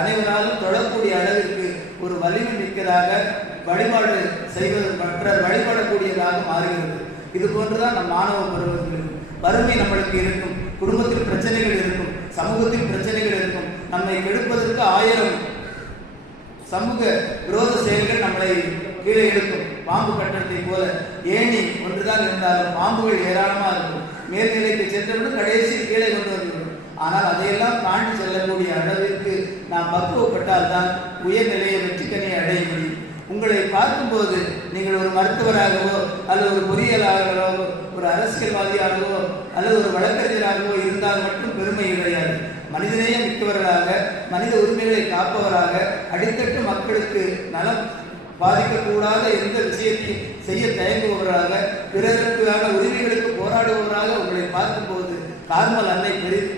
அனைவராலும் தொழக்கூடிய அளவிற்கு ஒரு வலிமை மிக்கதாக வழிபாடு செய்வது மற்றவர் வழிபடக்கூடியதாக மாறுகிறது. இது போன்றுதான் நம் மாணவ பருவத்தில் வறுமை நம்மளுக்கு இருக்கும், குடும்பத்தில் பிரச்சனைகள் இருக்கும், சமூகத்தில் பிரச்சனைகள் இருக்கும். நம்மை கெடுப்பதற்கு 1000 சமூக விரோத செயல்கள் நம்மளை கீழே எடுக்கும். பாம்பு கட்டத்தை போல ஏணி ஒன்றுதான் இருந்தாலும் பாம்புகள் ஏராளமாக இருக்கும். மேல்நிலைக்கு சென்றவுடன் கடைசியில் கீழே கொண்டு வந்துவிடும். ஆனால் அதையெல்லாம் தாண்டி செல்லக்கூடிய அளவிற்கு நாம் பக்குவப்பட்டால் தான் உயர்நிலையை வெற்றிக்கனியை அடைய முடியும். உங்களை பார்க்கும்போது நீங்கள் ஒரு மருத்துவராகவோ அல்லது ஒரு பொறியியலாளராகவோ ஒரு அரசியல்வாதியாகவோ அல்லது ஒரு வழக்கறிஞராகவோ இருந்தால் மட்டும் பெருமை கிடையாது. மனிதநேயம் மிக்கவர்களாக, மனித உரிமைகளை காப்பவராக, அடித்தட்டு மக்களுக்கு நலம் பாதிக்கக்கூடாத எந்த விஷயத்தையும் செய்ய தயங்குபவராக, பிறருக்கான உரிமைகளுக்கு போராடுபவராக உங்களை பார்க்கும்போது கார்மல் அன்னை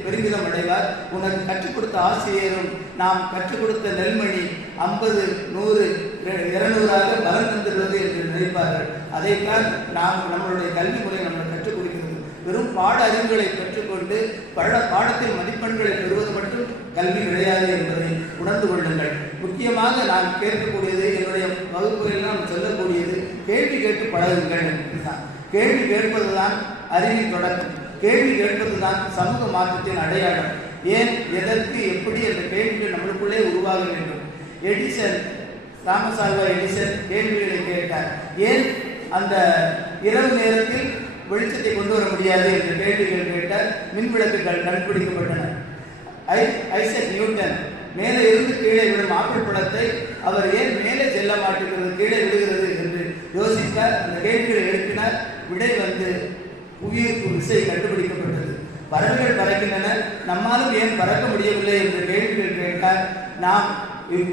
பெருமிதம் அடைவார். உனக்கு கற்றுக் கொடுத்த ஆசிரியரும் நாம் கற்றுக் கொடுத்த நெல்மணி 50, 100, 200 பலன் தந்துள்ளது என்று நினைப்பார்கள். அதைத்தான் நாம் நம்மளுடைய கல்வி முறை நம்ம கற்றுக் கொடுக்கிறது. வெறும் பாட அறிவுகளை பெற்றுக்கொண்டு பாடத்தில் மதிப்பெண்களை பெறுவது மட்டும் கல்வி கிடையாது என்பதை உணர்ந்து கொள்ளுங்கள். முக்கியமாக நான் கேட்கக்கூடியது, என்னுடைய வகுப்புகளில் நாம் சொல்லக்கூடியது, கேள்வி கேட்டு பழகுங்கள் என்பதுதான். கேள்வி கேட்பதுதான் அறிவின் தொடக்கம். கேள்வி கேட்பதுதான் சமூக மாற்றத்தின் அடையாளம். ஏன், எதற்கு, எப்படி என்ற கேள்விகள் நம்மளுக்குள்ளே உருவாக வேண்டும். தாமஸ் ஆல்வா எடிசன் கேள்விகளை கேட்டார். ஏன் அந்த இரவு நேரத்தில் வெளிச்சத்தை கொண்டு வர முடியாது என்ற கேள்விகள் கேட்டார். மின்விளக்குகள் கண்டுபிடிக்கப்பட்டன. ஐசக் நியூட்டன் மேலே இருந்து கீழே விடும் ஆப்பிள் பழத்தை அவர் ஏன் மேலே செல்ல மாட்டேங்கிறது, கீழே விடுகிறது என்று யோசித்தார். அந்த கேள்விகளை எழுப்பினார். விடை வந்து புவியீர்ப்பு விசை கண்டுபிடிக்கப்பட்டது. பறவைகள் பறக்கின்றன, நம்மாலும் ஏன் பறக்க முடியவில்லை என்ற கேள்விகள் கேட்டார். நாம்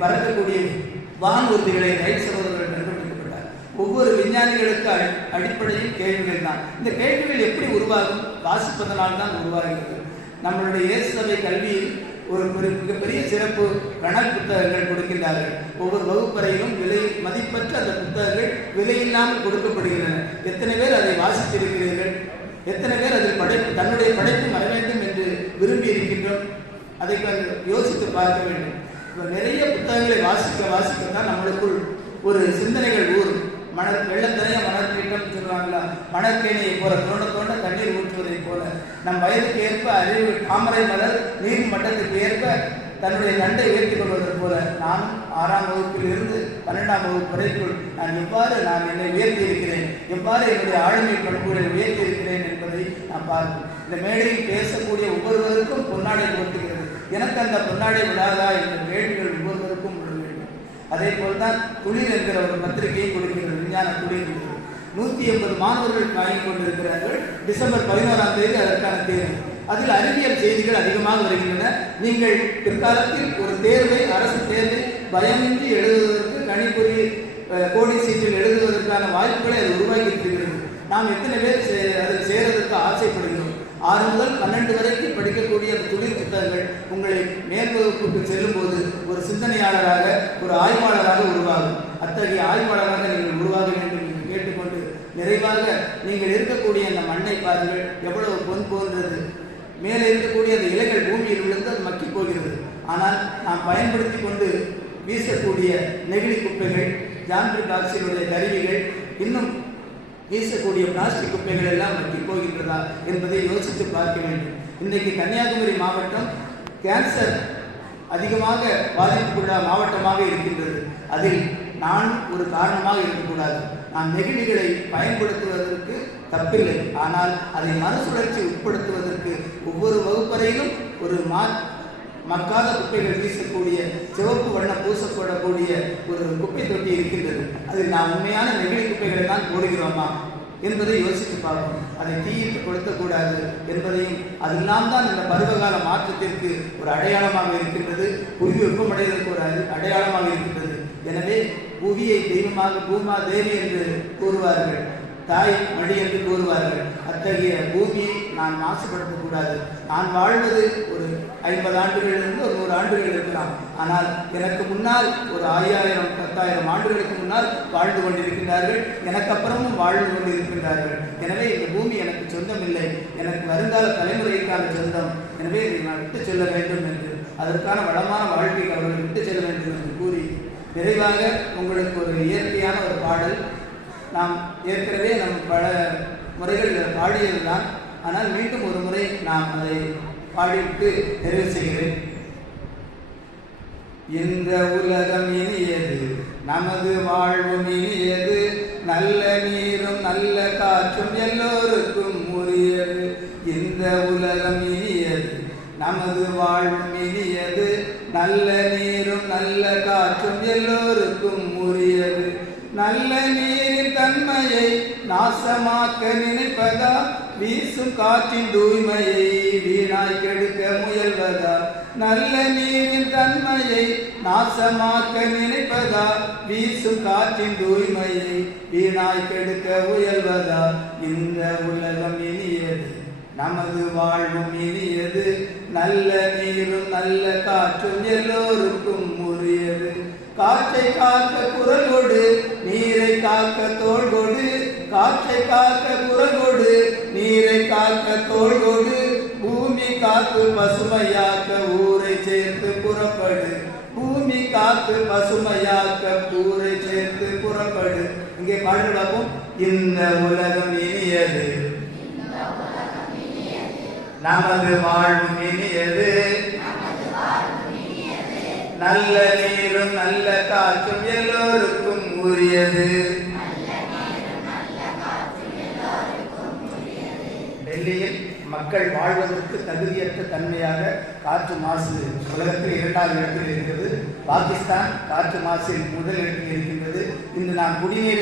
பறக்கக்கூடிய வானூர்திகளை ரைட் சகோதரர்கள் கண்டுபிடிக்கப்பட்டார். ஒவ்வொரு விஞ்ஞானிகளுக்கு அடிப்படையில் கேள்விகள் தான். இந்த கேள்விகள் எப்படி உருவாகும்? வாசிப்பதனால் தான் உருவாகிறது. நம்மளுடைய இயேசு சபை கல்வியில் ஒரு மிகப்பெரிய சிறப்பு கணக்கு புத்தகங்கள் கொடுக்கின்றார்கள். ஒவ்வொரு வகுப்பறையிலும் விலை மதிப்பற்ற அந்த புத்தகங்கள் விலையில்லாமல் கொடுக்கப்படுகின்றன. எத்தனை பேர் அதை வாசித்திருக்கிறீர்கள்? எத்தனை பேர் அதில் தன்னுடைய படைப்பு வர வேண்டும் என்று விரும்பி இருக்கின்றோம்? அதை யோசித்து பார்க்க வேண்டும். நிறைய புத்தகங்களை வாசிக்கத்தான் நம்மளுக்குள் ஒரு சிந்தனைகள் ஊறும். வெள்ளத்தனைய மணற்கீட்டம் சொல்லுவாங்களா, மணற்கேணியை போல தோண்ட தண்ணீர் ஊற்றுவதை போல நம் வயதுக்கு ஏற்ப அறிவு தாமரை மலர் நீர் மட்டத்துக்கு ஏற்ப தன்னுடைய கண்டை உயர்த்திக் கொள்வதற்கு போல நான் 6ஆம் வகுப்பில் இருந்து 12ஆம் வகுப்பு வரைக்குள் எவ்வாறு நான் என்னை உயர்த்தி இருக்கிறேன், எவ்வாறு என்னுடைய ஆளுமை பண்புகளை உயர்த்தி இருக்கிறேன் என்பதை நான் பார்ப்போம். இந்த மேடையில் பேசக்கூடிய ஒவ்வொருவருக்கும் பொன்னாடை கொடுத்துகிறது. எனக்கு அந்த பொன்னாடை விடாதா என்ற கேள்விகள் ஒவ்வொருவருக்கும் விட வேண்டும். அதே போல்தான் துளிர் என்கிற ஒரு பத்திரிகையை கொடுக்கிறது. விஞ்ஞான துளிர் 180 மாணவர்கள் வாங்கிக் கொண்டிருக்கிறார்கள். டிசம்பர் 11ஆம் தேதி அதற்கான தேர்வு. அதில் அறிவியல் செய்திகள் அதிகமாக வருகின்றன. நீங்கள் பிற்காலத்தில் ஒரு தேர்வை, அரசு தேர்வை பயமின்றி எழுதுவதற்கு, கணிப்பொறி கோடி சீட்டில் எழுதுவதற்கான வாய்ப்புகளை அது உருவாக்கி இருக்கிறது. நாம் எத்தனை பேர் அதில் சேரதற்கு ஆசைப்படுகிறோம்? 6 முதல் 12 வரைக்கும் படிக்கக்கூடிய அந்த துளிர் புத்தகங்கள் உங்களை மேல் வகுப்புக்கு செல்லும் போது ஒரு சிந்தனையாளராக, ஒரு ஆய்வாளராக உருவாகும். அத்தகைய ஆய்வாளராக நீங்கள் உருவாக வேண்டும் என்று கேட்டுக்கொண்டு, நிறைவாக நீங்கள் இருக்கக்கூடிய அந்த மண்ணை பாருங்கள், எவ்வளவு பொன் போன்றது. மேலே இருக்கக்கூடிய அந்த இலைகள் பூமியில் விழுந்து அது மக்கி போகிறது. ஆனால் நாம் பயன்படுத்தி கொண்டு வீசக்கூடிய நெகிழி குப்பைகள், ஜான்ட்ரிக் ஆக்சைடுடைய கருவிகள், இன்னும் வீசக்கூடிய பிளாஸ்டிக் குப்பைகள் எல்லாம் மக்கி போகின்றதா என்பதை யோசித்து பார்க்க வேண்டும். இன்றைக்கு கன்னியாகுமரி மாவட்டம் கேன்சர் அதிகமாக பாதிப்புக்குள்ள மாவட்டமாக இருக்கின்றது. அதில் நான் ஒரு காரணமாக இருக்கக்கூடாது. நாம் நெகிழிகளை பயன்படுத்துவதற்கு தப்பில்லை. ஆனால் அதை மறுசுழற்சி உட்படுத்துவதற்கு ஒவ்வொரு வகுப்பறையிலும் ஒரு மக்காத குப்பைகள் வீசக்கூடிய, சிவப்பு வண்ணம் பூசப்படக்கூடிய ஒரு குப்பை தொட்டி இருக்கின்றது. அதில் நாம் உண்மையான நெகிழி குப்பைகளை தான் போடுகிறோமா என்பதை யோசித்து பார்ப்போம். அதை தீயிட்டு கொடுக்கக்கூடாது என்பதையும், அதெல்லாம் தான் இந்த பருவகால மாற்றத்திற்கு ஒரு அடையாளமாக இருக்கின்றது. புவி வெப்பமடைவதற்கு ஒரு அடையாளமாக இருக்கின்றது. எனவே புவியை தெய்வமாக பூமா தேவி என்று கூறுவார்கள், தாய் மடி என்று கூறுவார்கள். அத்தகைய பூமியை நான் மாசுபடுத்தக்கூடாது. நான் வாழ்வது ஒரு 50 ஆண்டுகளிலிருந்து ஒரு 100 ஆண்டுகள் இருக்கலாம். ஆனால் எனக்கு முன்னால் ஒரு 5000, 10,000 ஆண்டுகளுக்கு முன்னால் வாழ்ந்து கொண்டிருக்கின்றார்கள். எனக்கு அப்புறமும் வாழ்ந்து கொண்டிருக்கின்றார்கள். எனவே இந்த பூமி எனக்கு சொந்தமில்லை, எனக்கு வருங்கால தலைமுறைக்கான சொந்தம். எனவே இதை நான் விட்டு செல்ல வேண்டும் என்று அதற்கான வளமான வாழ்க்கை அவர்களுக்கு விரைவாக உங்களுக்கு ஒரு இயற்கையான ஒரு பாடல், நாம் ஏற்கனவே நம் பல முறைகள் பாடியது தான், ஆனால் மீண்டும் ஒரு முறை நாம் அதை பாடிவிட்டு நிறைவு செய்கிறேன். இந்த உலகம் இனியது, நமது வாழ்வும் இனியது, நல்ல நீரும் நல்ல காற்றும் எல்லோருக்கும் உரியது. இந்த உலகம் இனியது, நமது வாழ்வும் இனியது, நல்ல நீரும் நல்ல காற்றும் எல்லோருக்கும் உரியது. நல்ல நீரின் தன்மையை நாசமாக்க நினைப்பதா, வீசும் காற்றின் தூய்மையை வீணாய் கெடுக்க முயல்வதா. நல்ல நீரின் தன்மையை நாசமாக்க நினைப்பதா, வீசும் காற்றின் தூய்மையை வீணாய் கெடுக்க முயல்வதா. இந்த உலகம் இனியது, நமது வாழ்வும் இனியது, நல்ல நீரும் நல்ல காற்றும் எல்லோருக்கும் உரியது. காற்றை காக்க குரல் கொடு, நீரை காக்க தோள் கொடு. காற்றை காக்க குரல் கொடு, நீரை காக்க தோள் கொடு. பூமி காத்து பசுமையாக்க ஊரை சேர்த்து புறப்படு. பூமி காத்து பசுமையாக்க ஊரை சேர்த்து புறப்படு. இங்கே பாடல் பார்ப்போம். இந்த உலகம் இனியது, நமது வாழ்வும் இனியது, நல்ல நீரும் நல்ல காற்றும் எல்லோருக்கும் உரியது. டெல்லியில் மக்கள் வாழ்வதற்கு தகுதியற்ற தன்மையாக காற்று மாசு உலகத்தில் 2வது இடத்தில் இருக்கிறது. பாகிஸ்தான் காற்று மாசில் முதல் இடத்தில் இருக்கின்றது. இன்று நாம் குடிநீரை